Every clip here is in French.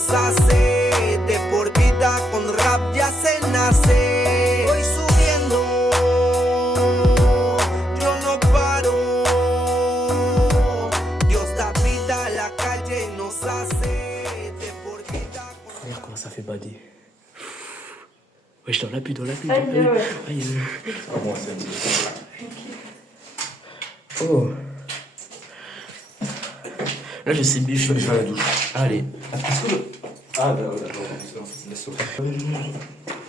nos hace. De por vida con rap ya se nace. Voy subiendo, yo no paro. Dios da vida, la calle nos hace. De por vida con... Regarde comment ça fait bader. Ouais, je dans l'appui, dans l'appui. Ah, bien, ouais. Ah bon, c'est dit. Oh. Là, je sais mieux. Je vais faire la douche. Allez. Ah, bah ouais, d'accord. Laisse-le.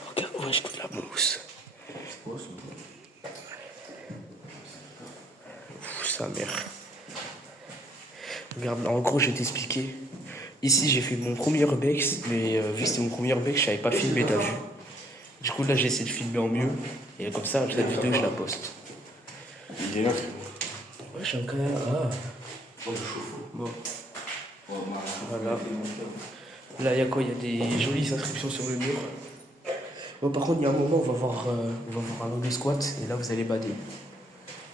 Regarde, ouais, je goûte la mousse. C'est quoi ça? Sa mère. Regarde, en gros, je vais t'expliquer. Ici, j'ai fait mon premier urbex, mais vu que c'était mon premier urbex, je savais pas filmer, t'as vu. Du coup, là, j'ai essayé de filmer en mieux. Et comme ça, cette vidéo, je la poste. Il est là. Ouais, je suis encore... Ah. Oh, le chauffe-eau. Bon. Voilà. Là, il y a quoi? Il y a des jolies inscriptions sur le mur. Bon, par contre, il y a un moment, on va voir un angle squat, et là, vous allez bader.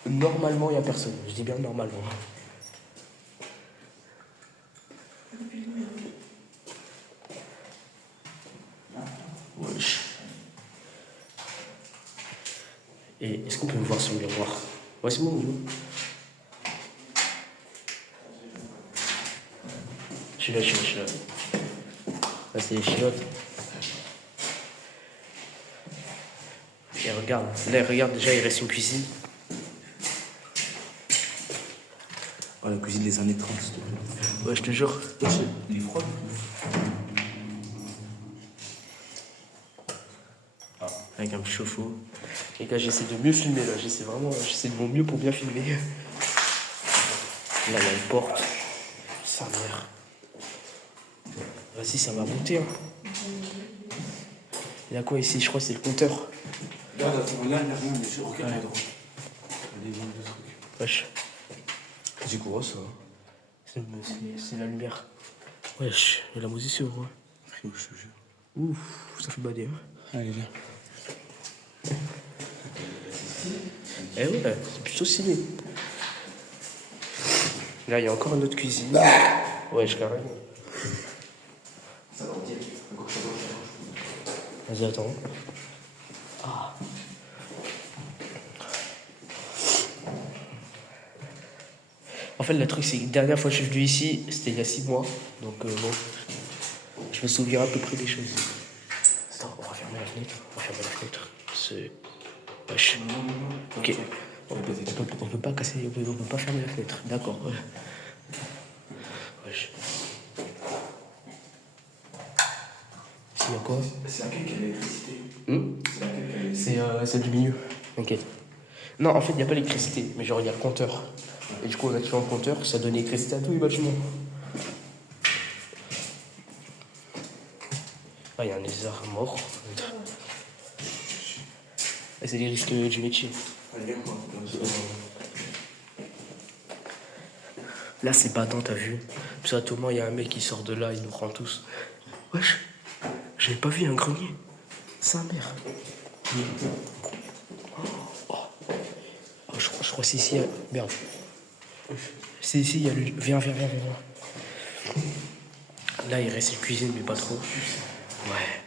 Normalement, il n'y a personne. Je dis bien normalement. Wesh. Et est-ce qu'on peut me voir sur le miroir? Ouais, c'est bon, vous. Je suis là. Là, c'est les chiottes. Et regarde, là, regarde, déjà, il reste une cuisine. Oh, la cuisine des années 30, s'il te plaît. Ouais, je te jure. Il est froid. Avec un petit chauffe-eau. Les gars, j'essaie de mieux filmer, là. J'essaie de mon mieux pour bien filmer. Là, il y a une porte. Sa mère. Vas-y, ça va monter, hein. Il y a quoi ici? Je crois que c'est le compteur. Là, il n'y a rien, mais je regarde à droite. Il y a des trucs. Wesh. C'est quoi ça? C'est la lumière. Wesh, il y a la musique sur, ouais. Frérot, je te jure. Ouf, ça fait bader, hein. Allez, viens. Eh ouais, c'est plutôt stylé. Là, il y a encore une autre cuisine. Ouais, je carrément. Ça va dire. Vas-y, attends. Ah. En fait, le truc, c'est que la dernière fois que je suis venu ici, c'était il y a 6 mois. Donc, bon, je me souviens à peu près des choses. Attends, on va fermer la fenêtre. C'est... Wesh. Ok. On peut pas casser, on peut pas fermer la fenêtre. D'accord. Ouais. Wesh. Ici, il y a quoi? C'est laquelle qui a l'électricité? C'est laquelle qui a l'électricité? C'est celle du milieu. T'inquiète. Non, en fait, il n'y a pas l'électricité, mais genre, il y a le compteur. Et du coup, on a toujours le compteur, ça donne l'électricité à tous les bâtiments. Ah, il y a un lézard mort. Et c'est les risques du métier. Allez, viens, moi. Là, c'est badant, t'as vu? Puis à tout moment, il y a un mec qui sort de là, il nous prend tous. Wesh, j'avais pas vu un grenier. Sa mère. Oh, je crois que c'est ici. Merde. C'est ici, il y a le... Viens. Là, il reste une cuisine, mais pas trop. Ouais.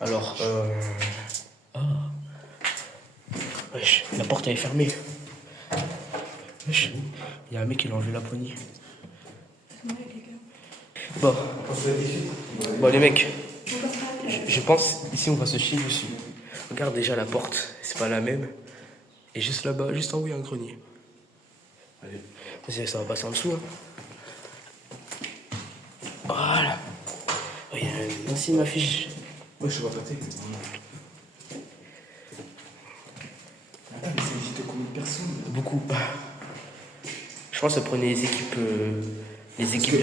Alors, Ah. Wesh, la porte, elle est fermée. Wesh, il y a un mec qui a enlevé la poignée. Bon, les mecs, je pense, ici, on va se chier dessus. Regarde déjà la porte, c'est pas la même. Et juste là-bas, juste en haut, il y a un grenier. Allez. Ça va passer en dessous. Hein. Voilà. Oh, il y a une ancienne affiche. Ouais, je vais tâter. Attends, mais ça existe combien de personnes? Beaucoup. Je pense que ça prenait les équipes de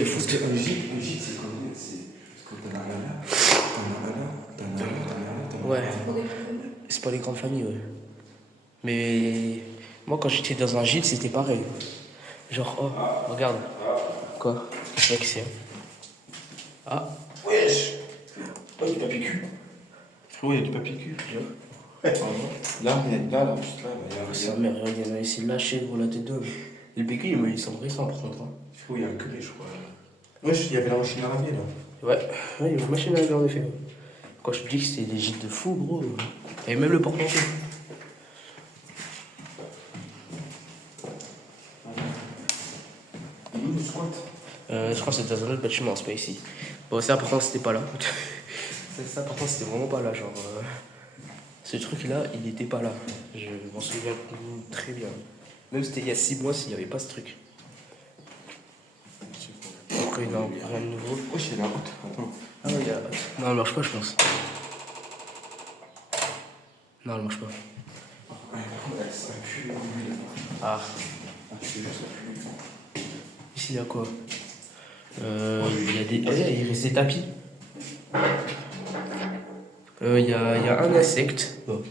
foot. Parce que un gîte, c'est combien? C'est quand t'en as un là, t'en as un là. Ouais. C'est pas les grandes familles, ouais. Mais moi, quand j'étais dans un gîte, c'était pareil. Genre, oh, regarde. Quoi? C'est vrai que c'est. Ah. Wesh! Oh, il y a du papier cul. Frérot, il y a du papier cul. Ouais. Là, juste là, il y a Sa mère, il y en a ici lâché, gros, la tête d'homme. Les PQ, ils sont récents par contre. Hein. Il faut, il y a un clé, je crois. Wesh, il y avait la machine à laver là. Ouais, il y a une machine à laver en effet. Quand je te dis que c'était des gîtes de fou, gros. Et même le porte-manteau. Il est où le squat? Je crois que c'était dans un autre bâtiment, c'est pas ici. Bon, ça par contre, c'était pas là. Ça par contre, c'était vraiment pas là. Genre, ce truc-là, il était pas là. Je m'en souviens très bien. Même c'était il y a 6 mois s'il n'y avait pas ce truc. Après, non, rien de nouveau. Wesh, il y a la route. Attends. Ah ouais, il y a... Non, elle marche pas, je pense. Non, elle marche pas. Ça pue. Ah, Ah, c'est juste ça pue. ici, il y a quoi? Il y a des... Oh, il reste des tapis. Il y a un insecte. Bon.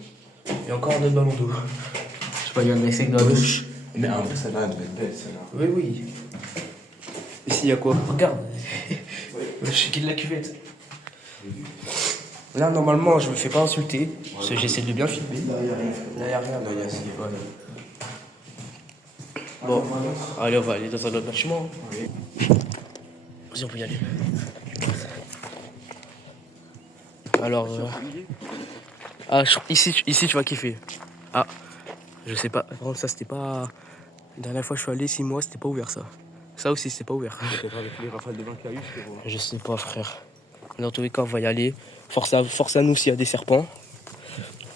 Il y a encore 2 ballons d'eau. Je sais pas, il y a un insecte dans la douche. Mais en vrai, celle-là, elle devait être belle, celle-là. Oui, oui. Ici, il y a quoi? Regarde. Je suis qui de la cuvette. Là, normalement, je me fais pas insulter. Parce que j'essaie de bien filmer. Là, il n'y a rien. Là, il n'y a rien. Là, il y a si. Voilà. Bon, allez, on va aller dans un autre bâtiment. Oui. Vas-y, on peut y aller. Alors, ici, tu vas kiffer. Ah, je sais pas. Par contre, ça, c'était pas... La dernière fois que je suis allé, 6 mois, c'était pas ouvert, ça. Ça aussi, c'était pas ouvert. Peut-être avec les rafales de bain qu'il y a eu, frérot. Je sais pas, frère. Dans tous les cas, on va y aller. Force à nous s'il y a des serpents.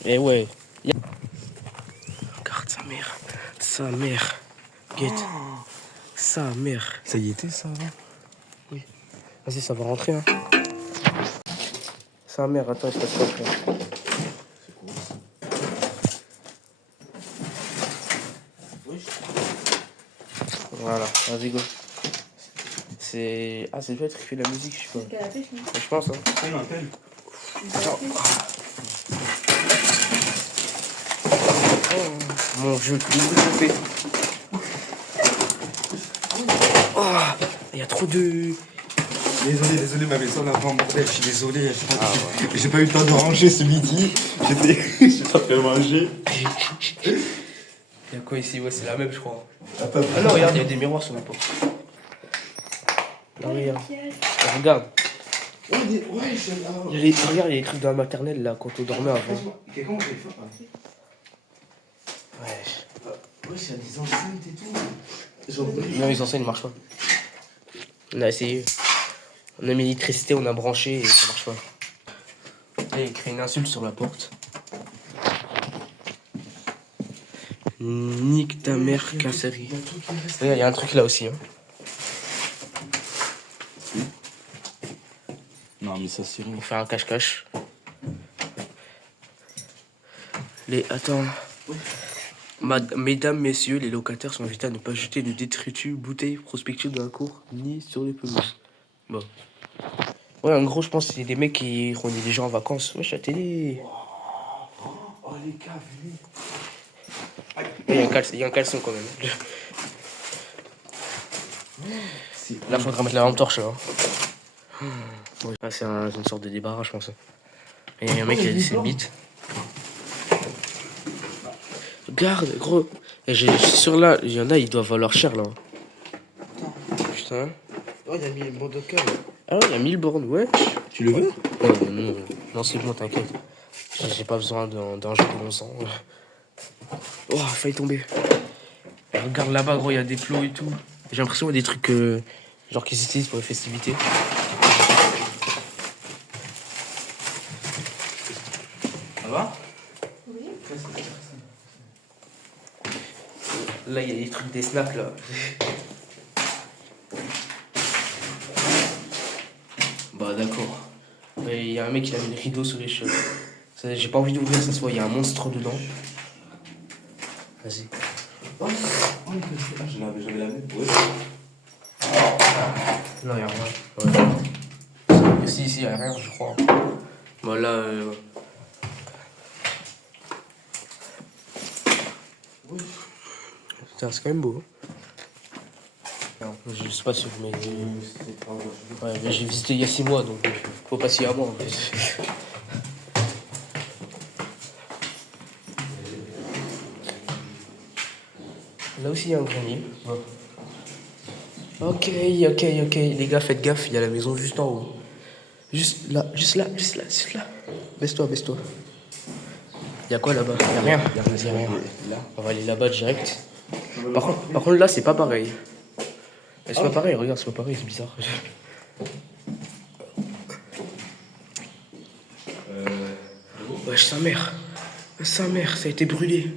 Et ouais. Regarde sa mère. Sa mère. Guette. Sa mère. Ça y était, ça, là? Oui. Vas-y, ça va rentrer, hein. Sa mère, attends, je passe pas, frère. Voilà, vas-y, go. C'est... Ah, c'est peut-être qu'il fait de la musique, je sais pas. Je pense, hein. C'est une antenne. Attends. Oh, mon Dieu, qu'est-ce que je fais? Oh, il y a trop de... Désolé, ma maison là-bas, bordel, je suis désolé. J'ai pas eu le temps de ranger ce midi. J'étais pas fait manger. Il y a quoi ici? Ouais, c'est la même, je crois. Attends, Ah non, regarde, il y a des miroirs sur la porte. Non, regarde. Regarde. Ouais, j'ai là. Regarde, il y a les trucs dans la maternelle, là, quand on dormait avant. Quelqu'un au téléphone? Ouais. Ouais, il y a des enceintes et tout. Non, les enseignes ne marchent pas. On a essayé. On a mis l'électricité, on a branché et ça marche pas. Là, il a écrit une insulte sur la porte. Nique ta mère, casserie. Il y a un truc là aussi. Hein. Non, mais ça, c'est On fait un cache-cache. Attends. Mesdames, messieurs, les locataires sont invités à ne pas jeter de détritus, bouteilles, prospectus dans la cour, ni sur les pelouses. Bon. Ouais, en gros, je pense que c'est des mecs qui ont des gens en vacances. Wesh, la télé. Oh, les gars, venez. Il y a un caleçon quand même. Là, faudra mettre la lampe torche là. Ouais. Ah, c'est une sorte de débarras, je pense. Et il y a un mec qui a laissé une bite. Regarde, gros. Et je suis sûr là, il y en a, ils doivent valoir cher là. Putain. Oh, il a mis une bande de câble. Ah ouais, il y a 1000 bornes, ouais. Tu le veux? Non, c'est bon, t'inquiète. J'ai pas besoin d'un jeu de bon sang. Oh, failli tomber. Et regarde là-bas, gros, il y a des plots et tout. J'ai l'impression qu'il y a des trucs genre qu'ils utilisent pour les festivités. Ça va? Oui. Là, il y a des trucs, des snacks là. Bah, d'accord. Il y a un mec qui a mis le rideau sur les cheveux. J'ai pas envie d'ouvrir, ça se voit, il y a un monstre dedans. Vas-y. Oh, j'avais la même. Ouais. Non, il n'y a rien. Ouais. Si, il n'y a rien, je crois. Bah là, putain, c'est quand même beau. Non, je sais pas si vous m'avez... Ouais, mais j'ai visité il y a 6 mois, donc faut pas s'y y avoir. Là aussi, il y a un grenier. Ouais. Ok, les gars, faites gaffe, il y a la maison juste en haut. Juste là. Baisse-toi. Il y a quoi là-bas? Il y a rien. Vas-y, y a rien. On va aller là-bas direct. Par contre, là, c'est pas pareil. C'est pas pareil, regarde, c'est pas pareil, c'est bizarre. Wesh, sa mère, ça a été brûlé.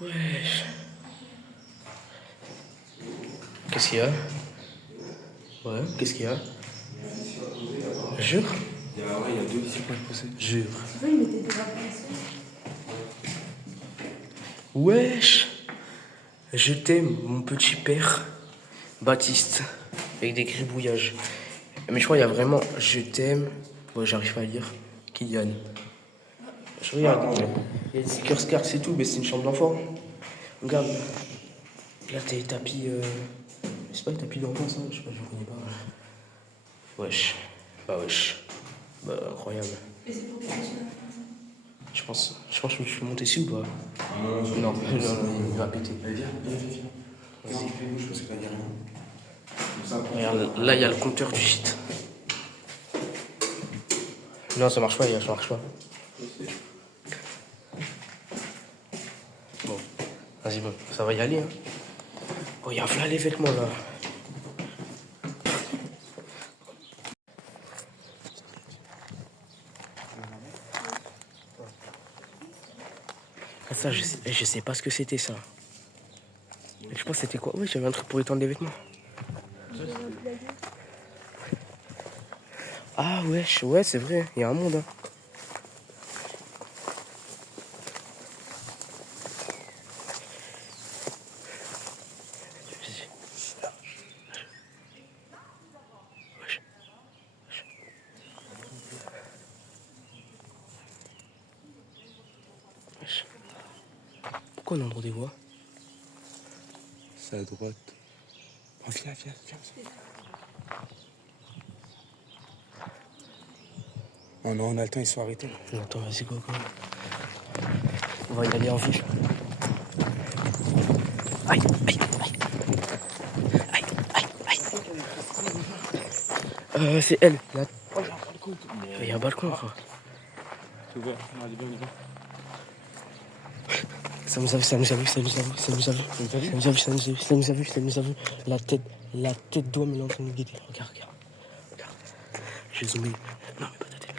Wesh. Qu'est-ce qu'il y a? Ouais, qu'est-ce qu'il y a? Jure? Il y a 2 lycées pour être posés. Jure. Wesh. Je t'aime, mon petit père Baptiste. Avec des gribouillages. Mais je crois qu'il y a vraiment je t'aime. Ouais, j'arrive pas à lire. Kylian. Je regarde. Il y a des stickers cards, c'est tout, mais c'est une chambre d'enfant. Regarde. Là, t'as les tapis. C'est pas le tapis d'enfant, ça? Je sais pas, je connais pas. Wesh. Bah, incroyable. Et c'est pour quelque chose. Je pense que je peux monter ici ou pas? Non, il va péter. Viens. Vas-y. Je pense que t'as dit rien. Regarde, là, il y a le compteur du shit. Non, ça marche pas, ça marche pas. Bon, vas-y, bon, ça va y aller, hein. Oh, il y a là les vêtements, là. Ah, ça, je sais pas ce que c'était, ça. Je pense que c'était quoi? Oui, j'avais un truc pour étendre les vêtements. Ah, ouais, c'est vrai, il y a un monde, hein. Pourquoi on entend des voix? C'est à droite. Oh, viens. Oh non, on a le temps, ils sont arrêtés. Non, attends, vas-y, go. On va y aller en vue. Aïe. C'est elle. Là. Il y a un balcon, quoi. Tu vois, on y va. Ça nous a vu. La tête d'homme, il est en train de nous guetter. Regarde. Je vais zoomer. Non, mais pas ta tête.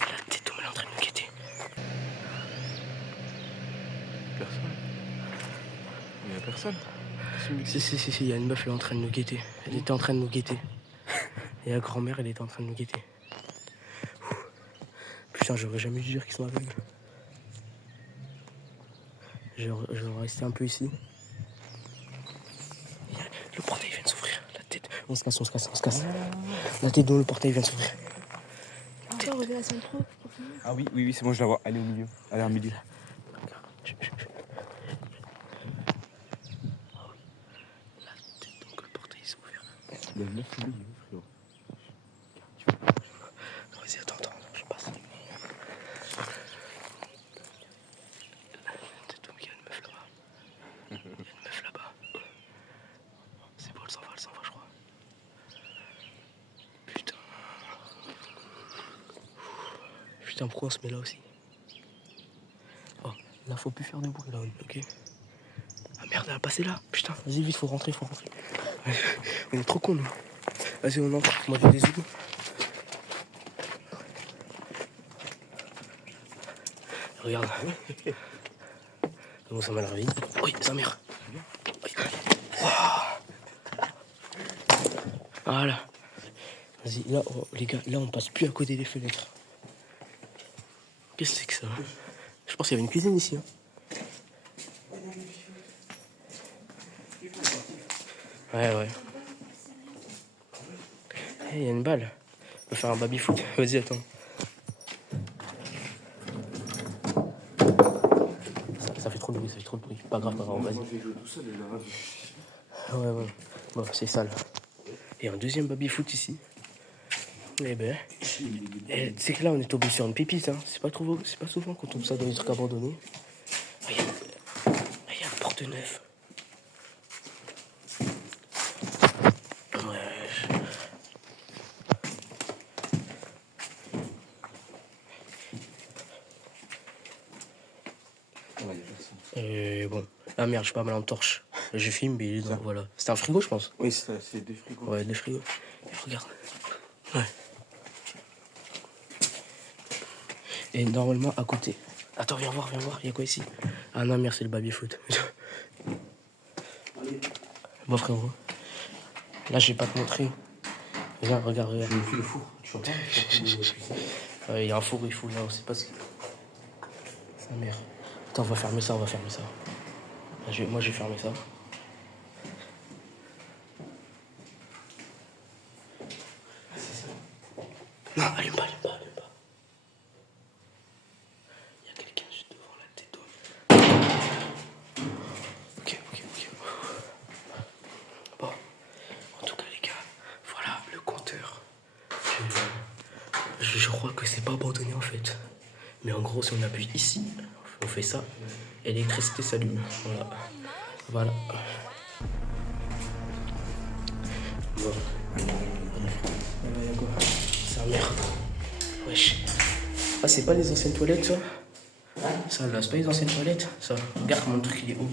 La tête d'homme, elle est en train de nous guetter. Personne. Il y a personne. Si, il y a une meuf, elle est en train de nous guetter. Elle était en train de nous guetter. Et la grand-mère, elle était en train de nous guetter. Putain, j'aurais jamais dû dire qu'ils sont aveugles. Je vais rester un peu ici. Le portail vient de s'ouvrir. La tête. On se casse. La tête dont le portail vient de s'ouvrir. Encore révélation trop. Ah oui, c'est bon, je la vois. Elle est au milieu. Elle est en milieu. Regarde. Ah oui. La tête donc le portail s'est ouvert. Il y a une meuf au milieu, frérot. Vas-y, attends, je passe. Il y a une meuf là-bas. C'est bon, elle s'en va, je crois. Putain, pourquoi on se met là aussi? Oh, là, faut plus faire de bruit, là, ok? Ah merde, elle a passé là. Putain, vas-y, vite, faut rentrer. On est trop cons, nous. Vas-y, on entre. Moi, j'ai des zoos. Regarde. Comment ça m'a l'air vide. Oui, sa mère. Voilà. Vas-y, là, les gars, là, on passe plus à côté des fenêtres. Qu'est-ce que c'est que ça? Je pense qu'il y avait une cuisine ici. Hein. Ouais. Il y a une balle. On peut faire un baby-foot. Vas-y, attends. Ça fait trop de bruit, Pas grave, vas-y. Ouais. Bon, c'est sale. Et un deuxième baby-foot ici. Eh ben. Tu sais que là, on est tombé sur une pépite. Hein. C'est pas souvent qu'on tombe ça dans les trucs abandonnés. Regarde, porte neuve. Bon. Ah merde, j'ai pas mal en torche. Je filme, mais il est dans. Voilà. C'était un frigo, je pense. Oui, c'est des frigos. Ouais, des frigos. Et regarde. Ouais. Et normalement, à côté. Attends, viens voir, il y a quoi ici? Ah non, merde, c'est le baby-foot. Bon, frérot. Là, je vais pas te montrer. Viens, regarde. Je me fais le four. Tu vois pas? Il y a un four, il faut là, on sait pas ce qu'il y a. Sa mère. Attends, on va fermer ça. Là, moi, je vais fermer ça. Non, allume pas. Il y a quelqu'un juste devant la tête. Ok. Bon, en tout cas, les gars, voilà le compteur. Je crois que c'est pas abandonné en fait. Mais en gros, si on appuie ici, on fait ça, et l'électricité s'allume. Voilà. Bon. Sa mère. Wesh. Ah, c'est pas les anciennes toilettes, ça? Ça, là, c'est pas les anciennes toilettes, ça. Regarde mon truc, il est haut.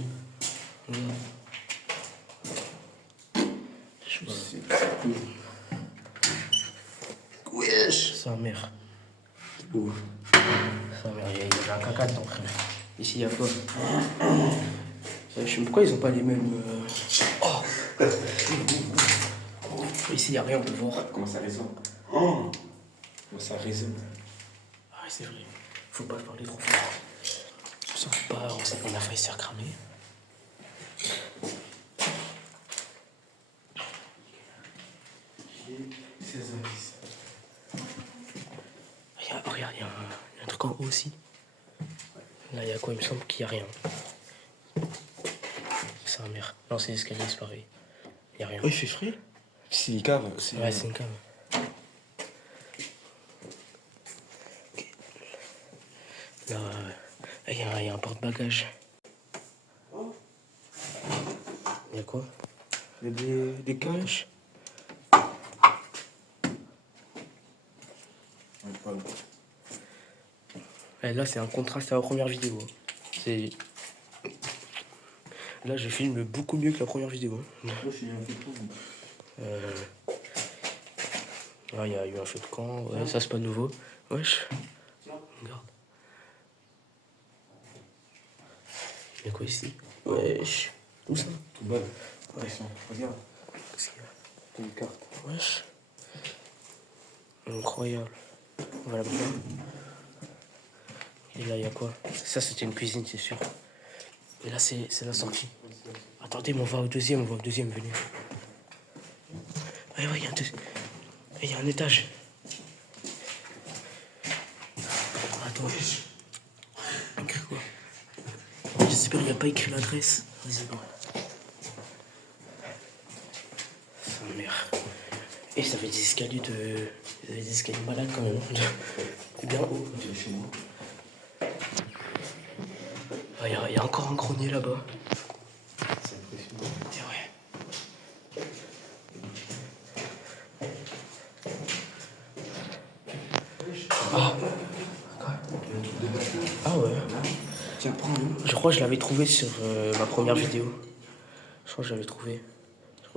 Wesh. Sa mère. Ouh. Sa mère, il y a un caca dedans, frère. Ici, il y a quoi? Je sais pas pourquoi ils ont pas les mêmes. Oh! Ici, il n'y a rien, on peut voir. Comment ça résonne? Oh. Comment ça résonne? Ah oui, c'est vrai. Faut pas parler trop fort. On a failli se faire cramer. Regarde, il y a un truc en haut aussi. Là, il y a quoi? Il me semble qu'il n'y a rien. C'est un merde. Non, c'est l'escalier, c'est pareil. Il n'y a rien. Oh, il fait frais? C'est une cave. Ouais, c'est une cave. Là, il y a un porte-bagages. Il y a quoi? Il y a des cages. Et là, c'est un contraste à la première vidéo. C'est... Là, je filme beaucoup mieux que la première vidéo. Là, il y a eu un feu de camp. Ouais, ça, c'est pas nouveau. Wesh. Regarde. Il y a quoi ici? Wesh. Où ça? Tout bas. Ouais. Regarde. Qu'est-ce qu'il y a? T'as une carte. Wesh. Incroyable. Voilà bien. Et là, il y a quoi? Ça, c'était une cuisine, c'est sûr. Et là, c'est la sortie. Attendez, mais on va au deuxième, venez. Ouais, il y a un deuxième. Il y a un étage. Attends. Écrit quoi? J'espère qu'il n'y a pas écrit l'adresse. Vas-y, bon. Sa mère. Et ça fait des escaliers des escaliers malades quand même. C'est bien haut. Chez moi. Ah, il y a encore un grenier là-bas. C'est impressionnant. Et ouais. Ah. Quoi? Ah ouais. Tiens, prends-le. Je crois que je l'avais trouvé sur ma première vidéo. Je crois que je l'avais trouvé.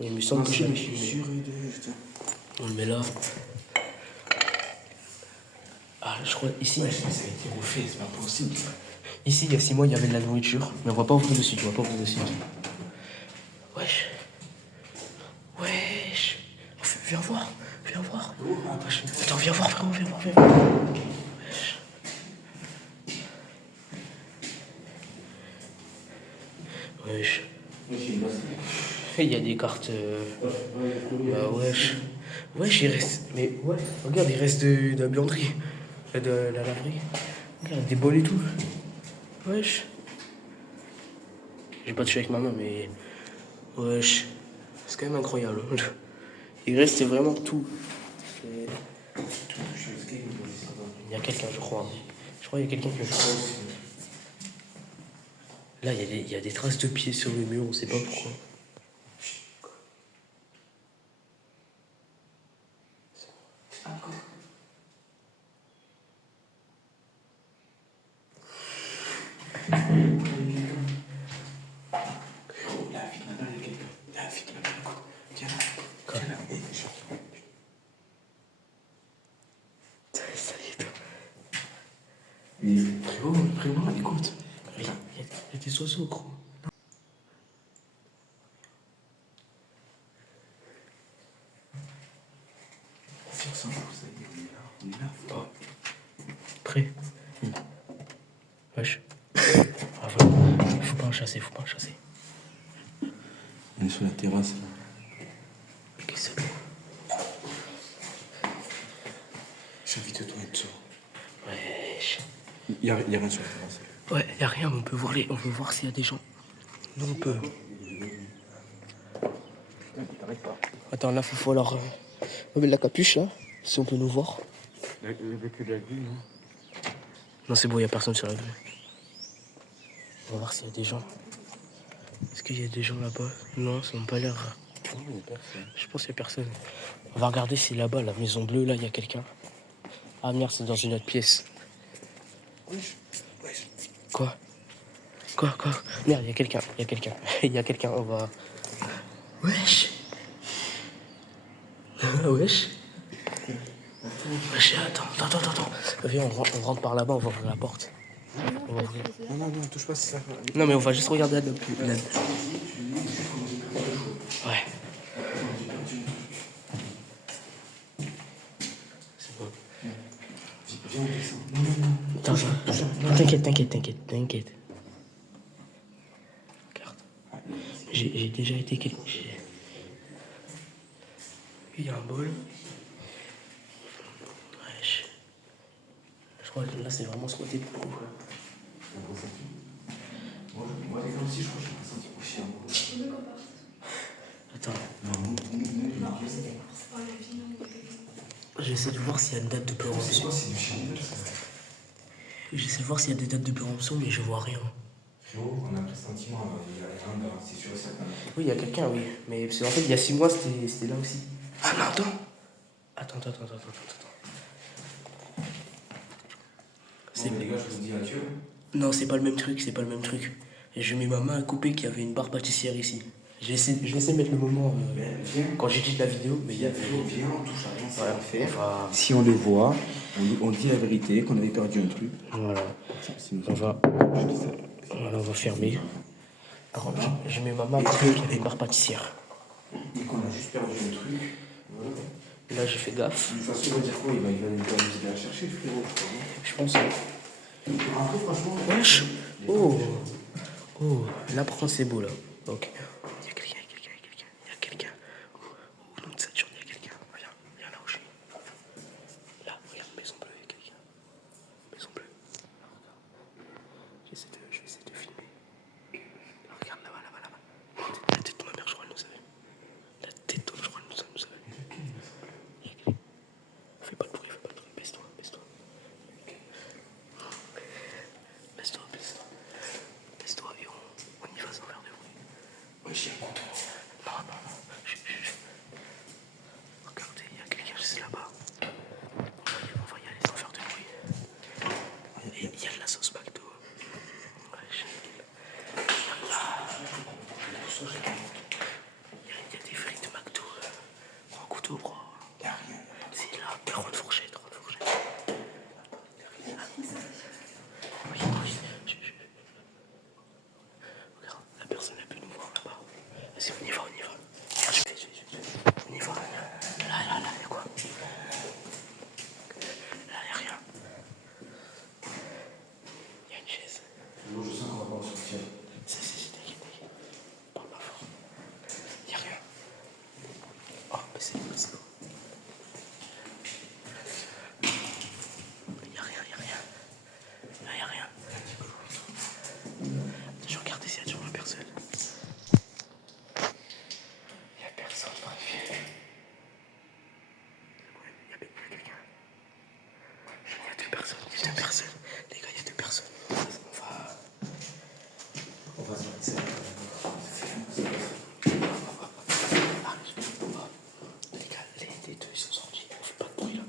Il me semble que je l'avais filmé. On le met là. Ah, je crois ici. Ouais, ça a été refait, c'est pas possible. Ici, il y a 6 mois, il y avait de la nourriture. Mais on va pas ouvrir dessus, Wesh. Wesh. Viens voir. Wesh. Attends, viens voir, frérot, viens voir. Wesh. Wesh. Il y a des cartes. Bah, wesh. Wesh, il reste. Mais ouais, regarde, il reste de la buanderie. De la laverie. Regarde, des bols et tout. Wesh. J'ai pas touché avec ma main, mais. Wesh. C'est quand même incroyable. Il reste vraiment tout. Il y a quelqu'un, je crois. Je crois qu'il y a quelqu'un qui me Là, il y a des traces de pieds sur le mur, on sait pas pourquoi. Mais frérot, écoute. Il y a des oiseaux, gros. Viens, ça, ça y est, on est là. Oh. Prêt. Wesh. Ah, voilà. Faut pas en chasser, faut pas en chasser. On est sur la terrasse. Qu'est-ce que c'est beau. J'invite-toi à être dessous. Wesh. Il y a rien sur la terrasse. Ouais, y a rien, mais on peut voir s'il y a des gens. Nous, on peut. Attends, là, faut falloir remettre la capuche, là, si on peut nous voir. Avec que de la vue, non? Non, c'est bon, y a personne sur la grille. On va voir s'il y a des gens. Est-ce qu'il y a des gens là-bas? Non, ça n'a pas l'air. Non, il y a personne. Je pense qu'il n'y a personne. On va regarder si là-bas, la maison bleue, là, il y a quelqu'un. Ah merde, c'est dans une autre pièce. Wesh, wesh. Quoi? Merde, il y a quelqu'un, il y a quelqu'un, on va... Wesh. Wesh. Wesh, attends. Viens, on rentre par là-bas, on va ouvrir la porte. On va ouvrir. Non, touche pas, c'est ça. Non, mais on va juste regarder la Ouais. C'est bon. Viens, on descend. Attends, t'inquiète. Regarde. J'ai déjà été... Il y a un bol. Wesh. Je crois que là, c'est vraiment squatté pour quoi. Moi, les gars aussi, je crois que j'ai ressenti aussi. Attends. J'essaie de voir s'il y a une date de péremption. C'est du chien, ça. J'essaie de voir s'il y a des dates de péremption, mais je vois rien. Frérot, on a un pressentiment, il y a rien là, c'est sûr et certain. Oui, il y a quelqu'un, oui. Mais parce qu'en fait, il y a 6 mois, c'était là aussi. Ah non, attends. Bon, les gars, je vous dis adieu. Non, c'est pas le même truc. Et j'ai mis ma main à couper qu'il y avait une barre pâtissière ici. Je vais essayer de mettre le moment quand j'édite la vidéo, mais il y a... Viens, on touche à rien, ça va faire. Enfin, Si on les voit, on dit la vérité, qu'on avait perdu un truc. voilà. On va fermer. Par contre, j'ai mis ma main à couper qu'il y avait une barre pâtissière. Et qu'on a juste perdu un truc. Voilà. Là, j'ai fait gaffe. De toute façon, il va dire quoi? Il va nous aider à chercher, frérot. Je pense... Après, franchement... Wesh. Oh, là par contre c'est beau là. Ok. Il y a quelqu'un. Au nom de cette journée, il y a quelqu'un. Viens là où je suis. Là, regarde, maison bleue, il y a quelqu'un. Maison bleue. Je vais essayer de filmer. Là, regarde là-bas. La tête de ma mère, je crois, elle nous savait. La tête de je crois, elle nous savait. Fais pas de bruit, baisse-toi. Baisse-toi et on y va sans faire de bruit. Ouais, j'ai un couteau. Non. Chut. Regardez, il y a quelqu'un juste là-bas. On va y aller sans faire de bruit. Il y a de la sauce McDo. Wesh. Il y a des frites McDo. Prends un couteau, bro. Y'a rien. C'est là, prends une fourchette. Oui. Regarde, la personne a pu nous voir là-bas. Vas-y, on y va. On y va. Là, y'a quoi? Là, y'a rien. Y'a une chaise. Non, je sens qu'on va pas en sortir. Si, t'inquiète. Parle pas fort. Y'a rien. Oh, mais c'est bon. Y'a rien. Là, y'a rien. Je regarde s'il y a toujours personne. Y'a personne, bref. Y'a quelqu'un. Y'a deux personnes. Les gars, y'a deux personnes. On va se mettre ça. Les gars, les deux ils sont sortis. On fait pas de bruit là.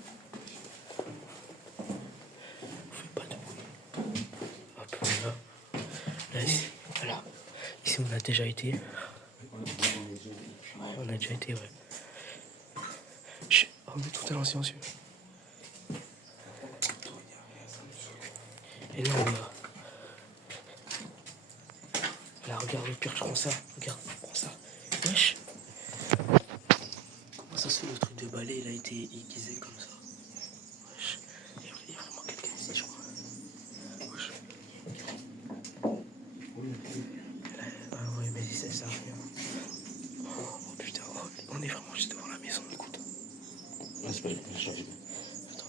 Hop, on y va. Là, ici, voilà. Ici, on a déjà été. On a déjà été, ouais. Chut, on met tout à silencieux. Et non, là. Là, regarde, au pire, je prends ça. Regarde, prends ça. Wesh. Comment ça se fait le truc de balai, il a été aiguisé comme ça? Wesh. Il y a vraiment quelqu'un ici, je crois. Wesh. Ah ouais, mais ça sert à rien. Oh putain, oh, on est vraiment juste devant la maison, écoute. Ouais, c'est pas j'arrive. Attends.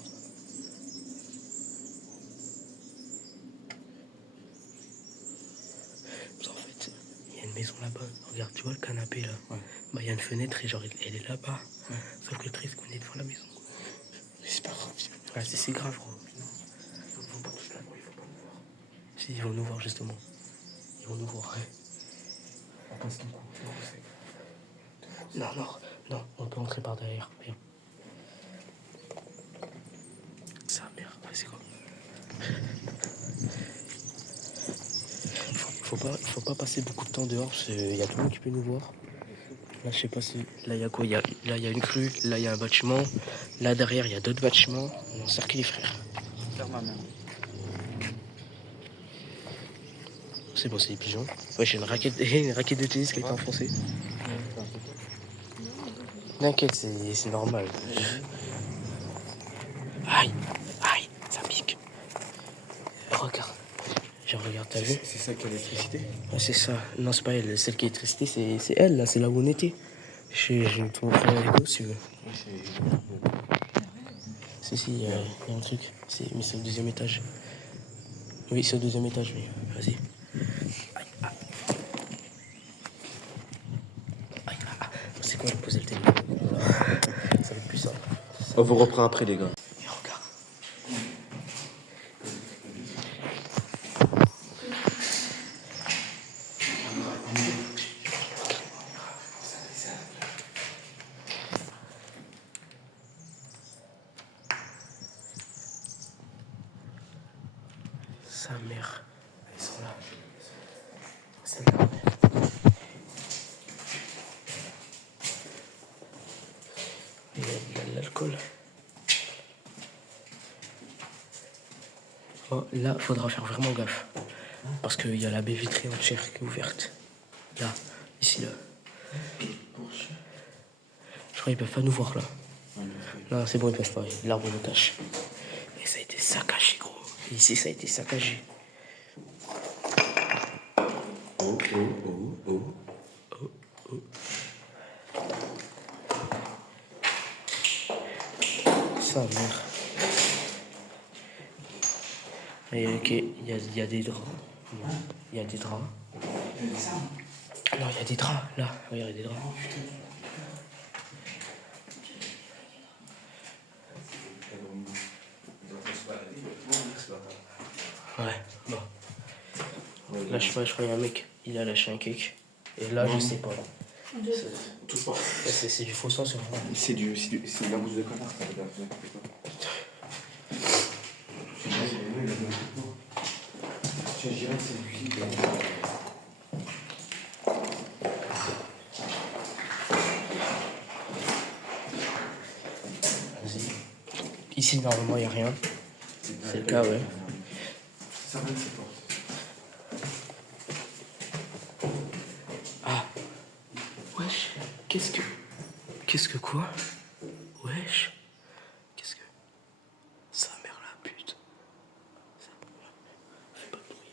En fait, il y a une maison là-bas. Regarde, tu vois le canapé là? Ouais. Bah, il y a une fenêtre et genre, elle est là-bas. Ouais. Sauf que le triste qu'on est devant la maison. Mais c'est pas grave. Ah, c'est grave, gros. Faut pas toucher la main, il faut pas nous voir. Si, ils vont nous voir justement. Ils vont nous voir, ouais. On passe ton coup. Non, non, non, on peut entrer par derrière. Viens. Ça, merde, ouais, c'est quoi? Faut pas passer beaucoup de temps dehors parce qu'il y a tout le monde qui peut nous voir. Là, je sais pas si. Là, il y a quoi? Là, il y a une crue, là, il y a un bâtiment. Là, derrière, il y a d'autres bâtiments. On est encerclés, frère. Faire ma main. C'est bon, c'est des pigeons. Ouais, j'ai une raquette de tennis qui a été enfoncée. T'inquiète, c'est normal. Aïe, aïe, ça pique. Regarde. Genre, regarde, t'as vu? C'est ça qui a l'électricité? Ouais, c'est ça. Non, c'est pas elle. Celle qui est électricité, c'est elle, là. C'est là où on était. Je vais te montrer la vidéo si tu veux. Si, il y a un truc. Mais c'est au deuxième étage. Oui, c'est au deuxième étage, oui. Vas-y. C'est quoi, je vais poser le téléphone? Ça va être plus simple. On vous reprend après, les gars. Et regarde. Sa mère. Ils sont là. C'est là. Il y a de l'alcool. Oh, là, faudra faire vraiment gaffe. Parce qu'il y a la baie vitrée entière qui est ouverte. Là, ici, là. Je crois qu'ils peuvent pas nous voir là. Non, c'est bon, ils peuvent pas. L'arbre nous cache. Et ça a été saccagé, gros. Et ici, ça a été saccagé. Oh, oh, oh, oh. Oh, oh. Sa mère. Et ok, il y a des draps. Il y a des draps. Non, il y a des draps, là. Regarde, il y a des draps. Ouais, bon. Là, je sais pas, je crois qu'il y a un mec, il a lâché un cake. Et là, je sais pas. Touche pas. C'est du faux sang sur moi. C'est de la mousse de connard, ça, les gars. Vous inquiétez pas. Je dirais que c'est lui. Vas-y. Ici, normalement, il n'y a rien. C'est le cas, ouais. Ça va, c'est porte. Ah. Wesh. Qu'est-ce que quoi? Wesh. Qu'est-ce que. Sa mère la pute. Fais pas de bruit.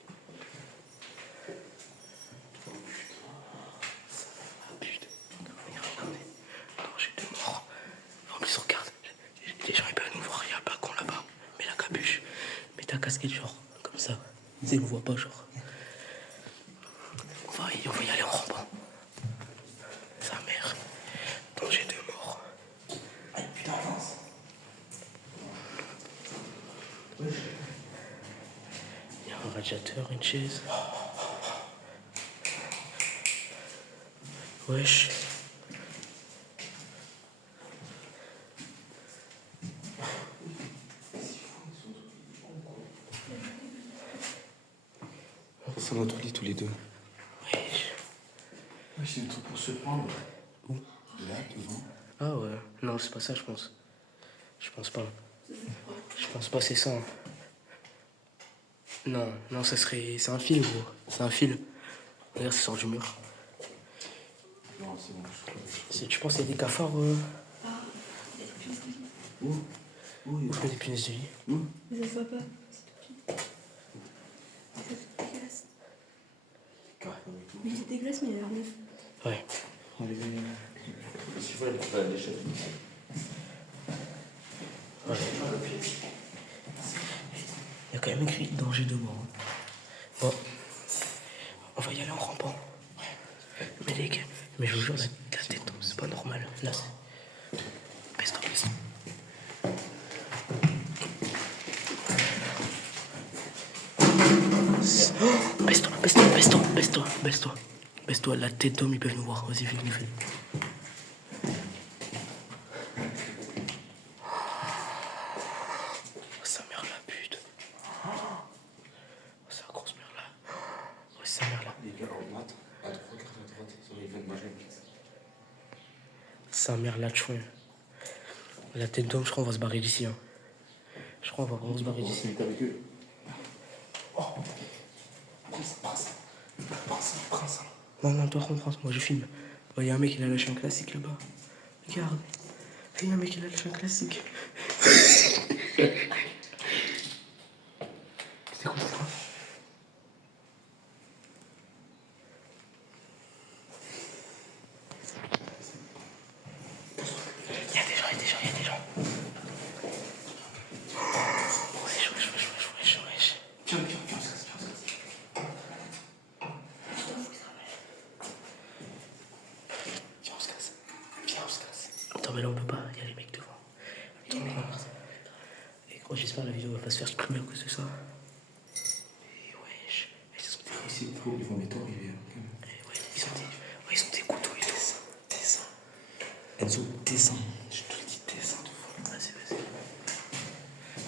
Sa mère la pute. Regardez. Danger de mort. En plus, regarde. Les gens ils peuvent nous voir. Il y a un balcon là-bas. Mets la capuche. Mets ta casquette, genre. Comme ça. Ils ne voient pas, genre. On va y aller en rampant. Sa mère. Danger de mort. Aïe, putain, avance. Il y a un radiateur, une chaise. Wesh. C'est notre lit tous les deux. Wesh. Ouais, c'est un truc pour se prendre. Où? Là, devant. Ah ouais. Non, c'est pas ça, je pense. Je pense pas. Je pense pas, c'est ça. Hein. Non, non, ça serait. C'est un fil, gros. C'est un fil. Regarde, ça sort du mur. Non, c'est bon. Tu penses qu'il y a des cafards Où où je mets des punaises de lit? Mais ça se voit pas. C'est tout petit. C'est dégueulasse. Mais c'est dégueulasse, mais il a l'air neuf. Ouais. Si vous voulez, on va l'échelle. Ouais. Il y a quand même écrit danger de mort. Bon. On va y aller en rampant. Mais les gars, mais je vous jure, la tête, c'est pas normal. Là, c'est. Baisse-toi, baisse-toi. Oh, baisse-toi, baisse-toi, baisse-toi, baisse-toi, baisse-toi. Baisse-toi, la tête d'homme, ils peuvent nous voir. Vas-y, fais-le, fais-le. Oh, sa mère la pute. Oh, sa grosse mère là. Oh, sa mère là. Les gars, en droite, à droite, regarde à droite, ils viennent manger. Sa mère la chouin. La tête d'homme, je crois, on va se barrer d'ici. Hein. Je crois qu'on va vraiment se barrer d'ici. C'est avec eux. Oh. Prends ça. Non, non, toi, prends ça. Moi, je filme. Il y a un mec, il a lâché un classique là-bas. Regarde. Il y a un mec, il a lâché un classique. C'est quoi, c'est quoi? Il y a des gens, il y a des gens, il y a des gens. Wesh. Viens, on se casse. Viens, on se casse. Attends, mais là, on peut pas. Il y a les mecs devant. Attends, mais là. Et gros, j'espère que la vidéo va pas se faire supprimer à cause de ça. Et wesh. Ils sont des... Ici, il faut les torriller. Ouais, ils ont des couteaux et tout. Descends. Enzo, descends. Je te le dis, descends de fou. Vas-y.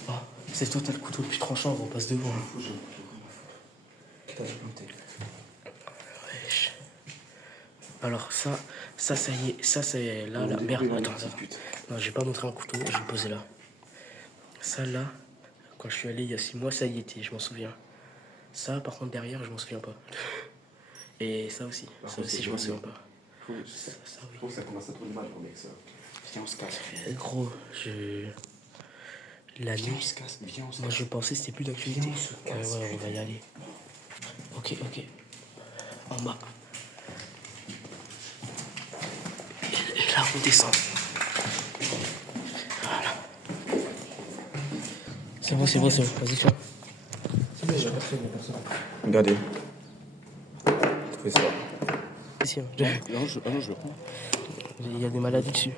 Oh, c'est toi, t'as le couteau le plus tranchant, on passe devant. Faut que je Qu'est-ce que t'as planté? Wesh. Alors, ça y est, ça c'est là, la merde. Attends, non, j'ai pas montré un couteau, je vais le poser là. Ça là, quand je suis allé il y a 6 mois, ça y était, je m'en souviens. Ça, par contre, derrière, je m'en souviens pas. Et ça aussi, je m'en souviens pas. Ça, oui. Faut que ça commence à tourner mal pour mec, ça. Viens, on se casse. Gros, la Viens, on nuit, se casse. Viens, on se moi casse. je pensais que c'était plus d'actualité. Viens, on se casse. Ouais, on va y aller. Ok. En bas. Et là, on descend. Voilà. C'est bon. Vas-y, tu vois. Regardez. Fais ça. Ici, hein. Non, je le prends. Il y a des maladies dessus.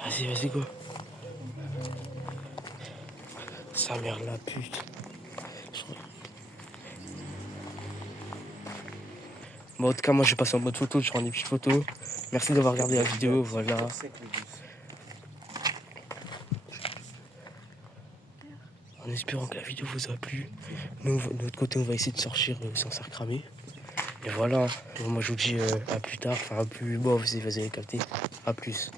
Vas-y, go. Sa mère la pute. Bon, en tout cas, moi je vais passer en mode photo, je prends des petites photos. Merci d'avoir regardé la vidéo, voilà. En espérant que la vidéo vous a plu. Nous, de notre côté, on va essayer de sortir sans se faire cramer. Et voilà, moi je vous dis à plus tard, enfin à plus, bon, vous avez capté, à plus.